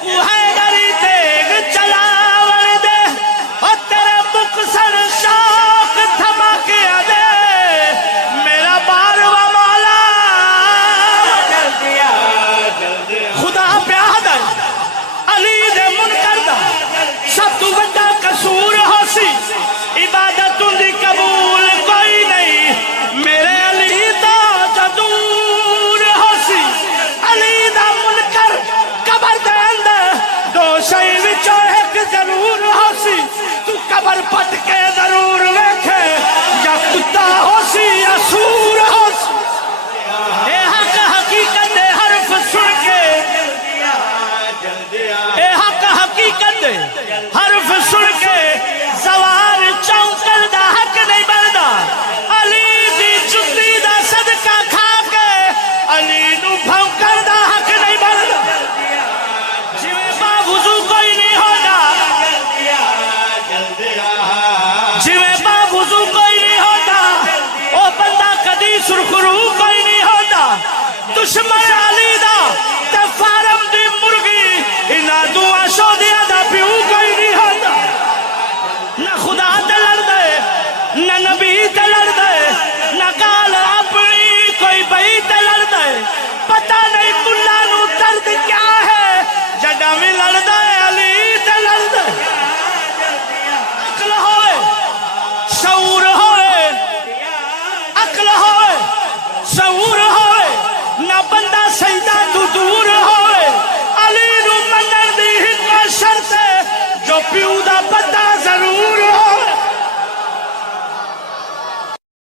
کو حیدری تیگ چلاون دے اور تیرے مقصر شوق تھما کے دے میرا بارواں مولا خدا پیادر علی دے منکر دا سب تو بڑا قصور ہو سی عبادت دی قبول کوئی نہیں میرے علی دا جدور ہو سی علی دا منکر قبر دے اندر دو شئی وچوں ایک ضرور ہو سی تو قبر پٹ کے ضرور ویکھے یا کتا ہو سی یا سور ہو سی اے حق حقیقت دے حرف سن کے اے حق حقیقت دے حرف سن کے زوار چونکل دا حق نہیں بندا علی دی جتی دا صدقہ کھا کے علی نو بھونکر دا حق نہیں بندا جویں باوضو کوئی نہیں ہوتا جویں باوضو کوئی نہیں ہوتا او بندہ کدی سرخرو کوئی نہیں ہوتا دشمن علی دا